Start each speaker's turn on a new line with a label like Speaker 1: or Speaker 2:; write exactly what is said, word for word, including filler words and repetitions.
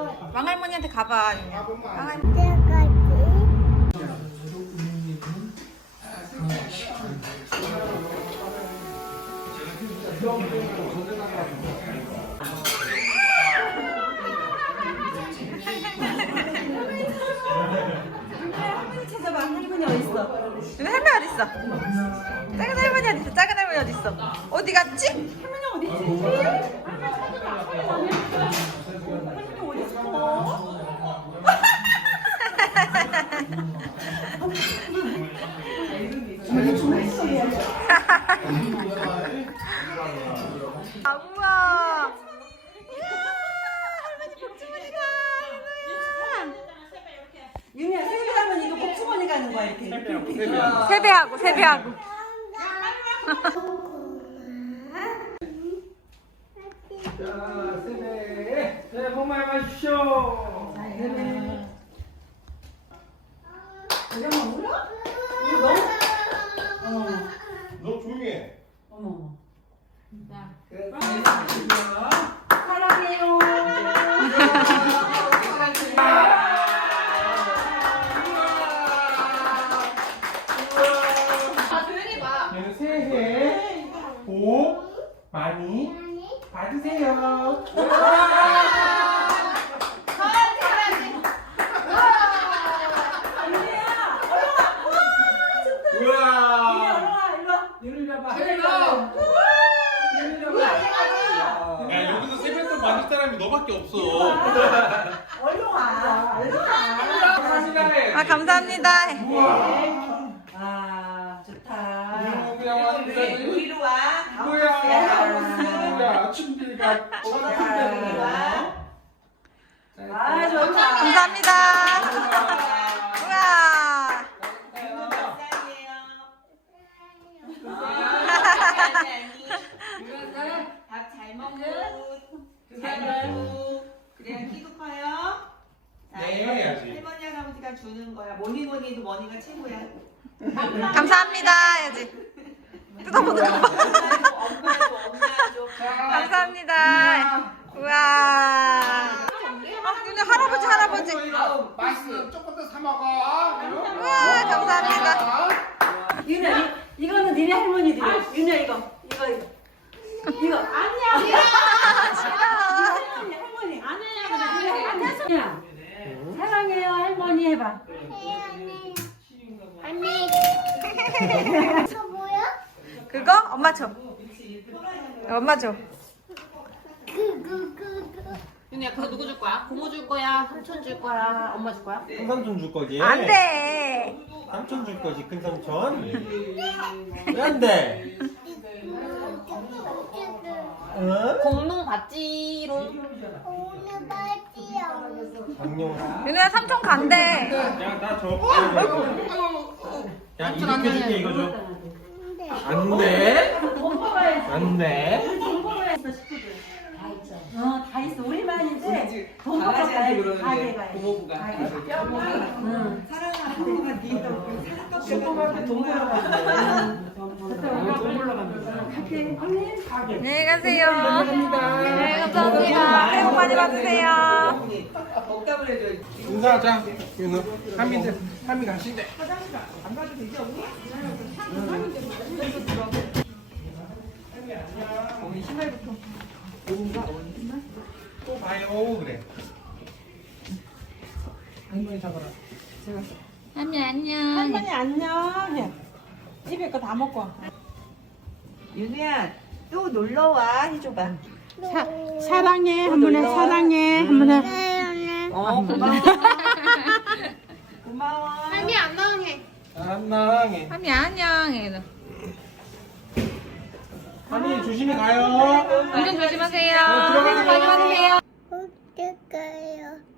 Speaker 1: 왕할머니한테 가봐. 왕할...
Speaker 2: 찾아봐. 할머니 어딨어?
Speaker 1: 할머니 어딨어? 작은 할머니 어딨어? 작은 할머니 어딨어? 어디 갔지?
Speaker 2: 할머니 어딨지? 할머니 어딨어?
Speaker 1: 아, 우와. 이야, 할머니 복주머니가.
Speaker 2: 윤희야, 세배하면 이거 복주머니 가는 거야, 이렇게.
Speaker 1: 세배하고, 세배하고.
Speaker 3: 자, 세배. 새해 복 많이 받으십시오.
Speaker 2: 세배. 이러면 울어? 이거 너무. 어머.
Speaker 4: 너 조용히 해.
Speaker 2: 어머.
Speaker 3: 사랑해요. 얘는 새해 복 많이 받으세요.
Speaker 4: 야, 여기서 세뱃돈 받을 사람이 너밖에 없어.
Speaker 2: 얼른 와. 얼른 와.
Speaker 1: 아, 감사합니다.
Speaker 2: 아, 좋다.
Speaker 3: 그냥 왔는데.
Speaker 2: 우리로 와.
Speaker 3: 뭐야? 뭐야? 준비가
Speaker 2: 아, 좋다.
Speaker 1: 감사합니다. 우와.
Speaker 5: 밥 잘 먹고 잘 먹고 그래야 키도 커요. 자,
Speaker 4: 네, 해야지.
Speaker 5: 할머니 할아버지가 주는 거야. 뭐니 뭐니 해도 머니가 최고야.
Speaker 1: 감사합니다. 해야지. 뜯어보는 거 봐.
Speaker 5: 엄마도 엄마도
Speaker 1: 감사합니다. 우와. 어, 근데 할아버지, 할아버지.
Speaker 4: 아우, 맛있어. 조금 더 사 먹어.
Speaker 1: 우와, 감사합니다.
Speaker 2: 윤아, 이- 이거는 니네 할머니 드려. 윤아, 이거. 이거, 이거. 이거. 아니야.
Speaker 1: 싫어.
Speaker 2: 할머니. 아니야. 아니야. 사랑해요, 할머니 해봐.
Speaker 1: 그거? 엄마 줘. 엄마 줘.
Speaker 6: 윤희야 그거 누구 줄 거야? 고모 줄 거야? 삼촌 줄 거야? 엄마 줄 거야?
Speaker 3: 큰 삼촌 줄 거지?
Speaker 1: 안 돼.
Speaker 3: 삼촌 줄 거지, 큰 삼촌? 왜 안 돼? 어?
Speaker 6: 공룡 받지롱.
Speaker 3: 강룡.
Speaker 1: 윤우야 삼촌 간대.
Speaker 3: 야, 나 줘. 야, 이거 줄게, 이거 줘. 안 돼? 안 돼?
Speaker 2: 어, 다 있어. 우리만 이제 돈 벌어 가야지. 가게 가야지.
Speaker 5: 고모부가.
Speaker 2: 응.
Speaker 5: 사랑아, 고모가 네 돈,
Speaker 2: 슈퍼마켓 돈 벌어 가야지. 돈 벌러 가면서 갈게. 언니 가게.
Speaker 1: 안녕히 가세요. 네, 감사합니다. 새해 복 많이 받으세요.
Speaker 5: 먹답을 해줘야지.
Speaker 3: 인사하자, 윤우. 한민들, 한민 가신대. 또 봐요, 그래. 할머니 잡아라.
Speaker 1: 할머니 안녕.
Speaker 2: 할머니 안녕. 해. 집에 거 다 먹고.
Speaker 5: 윤우야, 또 놀러 와 해줘봐.
Speaker 2: 사, 사랑해. 한번 해. 사랑해. 한번 해.
Speaker 5: 어, 고마워. 고마워.
Speaker 6: 할미 안 나오게.
Speaker 3: 안 나랑해.
Speaker 1: 할머니 안녕. 얘는.
Speaker 3: 할머니 조심히 가요.
Speaker 1: 운전 조심하세요.
Speaker 3: 어, 들어가세요.
Speaker 1: 새해 복 많이 받으세요.
Speaker 7: 어떨까요?